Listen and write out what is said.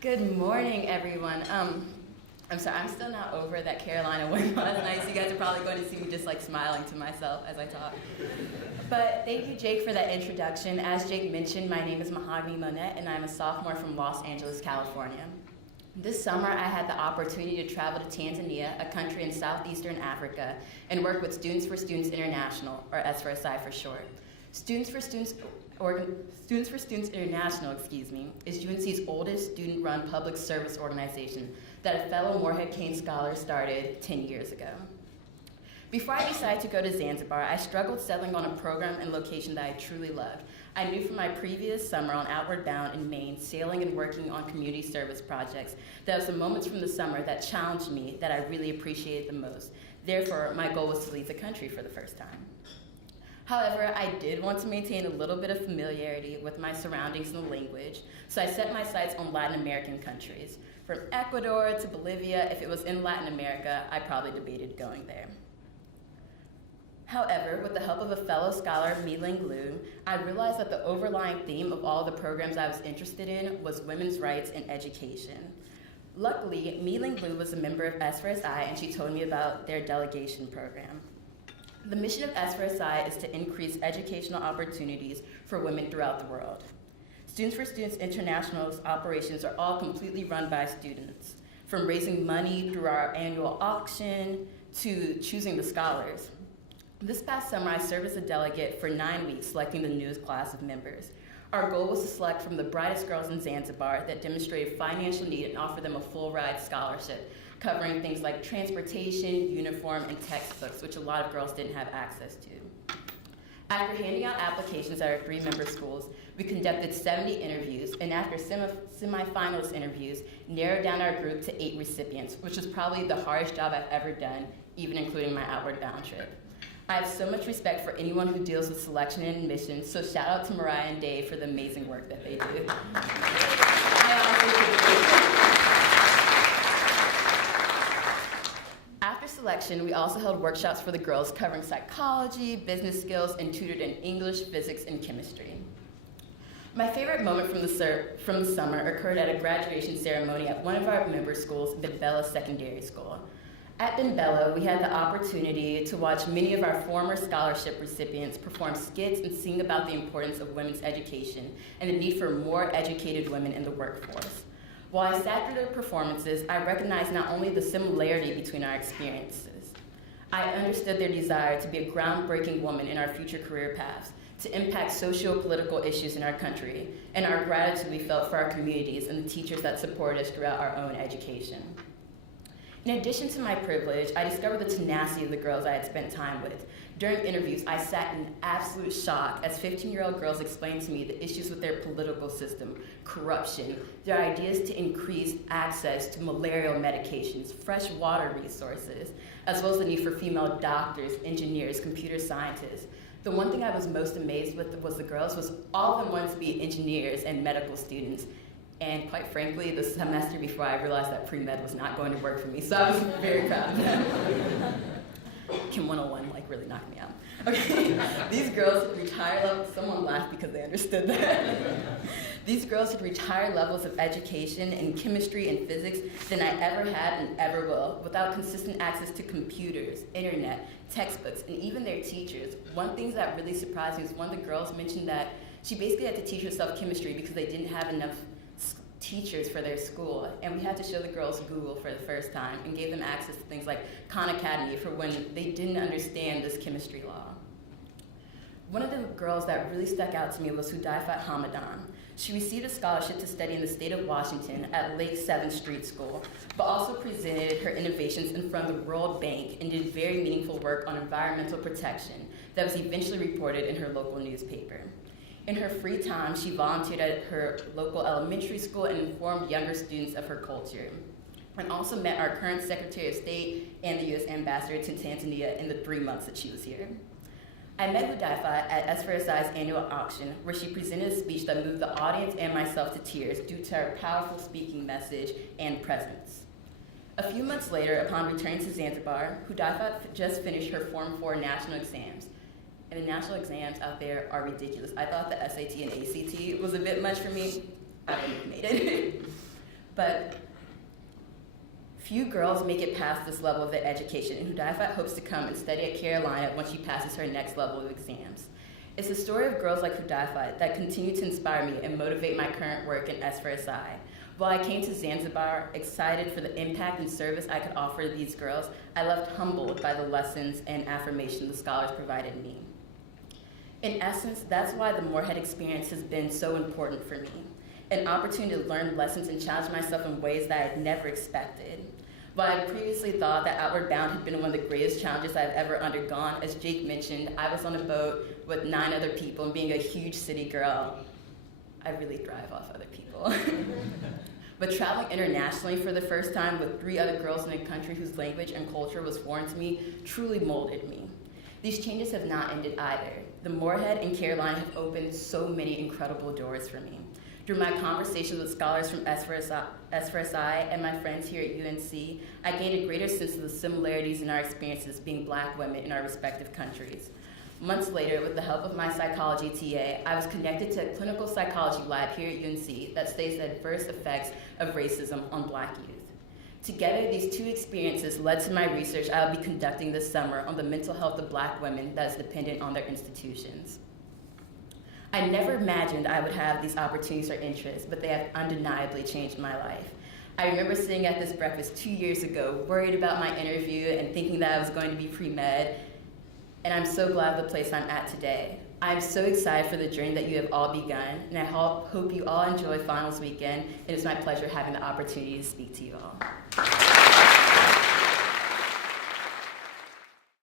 Good morning, everyone. I'm sorry, I'm still not over that Carolina win last night, so you guys are probably going to see me just like smiling to myself as I talk. But thank you, Jake, for that introduction. As Jake mentioned, my name is Mahogonay Monette, and I'm a sophomore from Los Angeles, California. This summer, I had the opportunity to travel to Tanzania, a country in southeastern Africa, and work with Students for Students International, or S4SI for short. Students for Students International, is UNC's oldest student-run public service organization that a fellow Morehead-Cain scholar started 10 years ago. Before I decided to go to Zanzibar, I struggled settling on a program and location that I truly loved. I knew from my previous summer on Outward Bound in Maine, sailing and working on community service projects, that was the moments from the summer that challenged me that I really appreciated the most. Therefore, my goal was to leave the country for the first time. However, I did want to maintain a little bit of familiarity with my surroundings and the language, so I set my sights on Latin American countries. From Ecuador to Bolivia, if it was in Latin America, I probably debated going there. However, with the help of a fellow scholar, Mi-Ling Liu, I realized that the overlying theme of all the programs I was interested in was women's rights and education. Luckily, Mi-Ling Liu was a member of S4SI, and she told me about their delegation program. The mission of S4SI is to increase educational opportunities for women throughout the world. Students for Students International's operations are all completely run by students, from raising money through our annual auction to choosing the scholars. This past summer, I served as a delegate for 9 weeks, selecting the newest class of members. Our goal was to select from the brightest girls in Zanzibar that demonstrated financial need and offer them a full-ride scholarship, covering things like transportation, uniform, and textbooks, which a lot of girls didn't have access to. After handing out applications at our 3-member schools, we conducted 70 interviews, and after semifinalist interviews, narrowed down our group to 8 recipients, which was probably the hardest job I've ever done, even including my Outward Bound trip. I have so much respect for anyone who deals with selection and admissions, so shout out to Mariah and Dave for the amazing work that they do. After selection, we also held workshops for the girls covering psychology, business skills, and tutored in English, physics, and chemistry. My favorite moment from the summer occurred at a graduation ceremony at one of our member schools, Bimbella Secondary School. At Bimbella, we had the opportunity to watch many of our former scholarship recipients perform skits and sing about the importance of women's education and the need for more educated women in the workforce. While I sat through their performances, I recognized not only the similarity between our experiences, I understood their desire to be a groundbreaking woman in our future career paths, to impact socio-political issues in our country, and our gratitude we felt for our communities and the teachers that supported us throughout our own education. In addition to my privilege, I discovered the tenacity of the girls I had spent time with. During interviews, I sat in absolute shock as 15-year-old girls explained to me the issues with their political system, corruption, their ideas to increase access to malarial medications, fresh water resources, as well as the need for female doctors, engineers, computer scientists. The one thing I was most amazed with was all of them wanted to be engineers and medical students. And quite frankly, the semester before I realized that pre-med was not going to work for me, so I was very proud of that. Chem 101 really knocked me out. Okay, these girls had reached higher levels, someone laughed because they understood that. These girls had reached higher levels of education in chemistry and physics than I ever had and ever will, without consistent access to computers, internet, textbooks, and even their teachers. One thing that really surprised me is one of the girls mentioned that she basically had to teach herself chemistry because they didn't have enough teachers for their school, and we had to show the girls Google for the first time and gave them access to things like Khan Academy for when they didn't understand this chemistry law. One of the girls that really stuck out to me was Hudaifat Hamadan. She received a scholarship to study in the state of Washington at Lake 7th Street School, but also presented her innovations in front of the World Bank and did very meaningful work on environmental protection that was eventually reported in her local newspaper. In her free time, she volunteered at her local elementary school and informed younger students of her culture, and also met our current Secretary of State and the U.S. Ambassador to Tanzania in the 3 months that she was here. I met Hudaifat at S4SI's annual auction, where she presented a speech that moved the audience and myself to tears due to her powerful speaking message and presence. A few months later, upon returning to Zanzibar, Hudaifat just finished her Form 4 national exams. And the national exams out there are ridiculous. I thought the SAT and ACT was a bit much for me. I wouldn't have made it. but few girls make it past this level of their education, and Hudayfa hopes to come and study at Carolina once she passes her next level of exams. It's the story of girls like Hudayfa that continue to inspire me and motivate my current work in S4SI. While I came to Zanzibar excited for the impact and service I could offer these girls, I left humbled by the lessons and affirmation the scholars provided me. In essence, that's why the Morehead experience has been so important for me. An opportunity to learn lessons and challenge myself in ways that I'd never expected. While I previously thought that Outward Bound had been one of the greatest challenges I've ever undergone, as Jake mentioned, I was on a boat with 9 other people, and being a huge city girl, I really thrive off other people. But traveling internationally for the first time with 3 other girls in a country whose language and culture was foreign to me truly molded me. These changes have not ended either. The Morehead and Carolina have opened so many incredible doors for me. Through my conversations with scholars from S4SI and my friends here at UNC, I gained a greater sense of the similarities in our experiences being Black women in our respective countries. Months later, with the help of my psychology TA, I was connected to a clinical psychology lab here at UNC that studies the adverse effects of racism on Black youth. Together, these 2 experiences led to my research I will be conducting this summer on the mental health of Black women that is dependent on their institutions. I never imagined I would have these opportunities or interests, but they have undeniably changed my life. I remember sitting at this breakfast 2 years ago, worried about my interview and thinking that I was going to be pre-med, and I'm so glad of the place I'm at today. I'm so excited for the journey that you have all begun, and I hope you all enjoy finals weekend. It is my pleasure having the opportunity to speak to you all.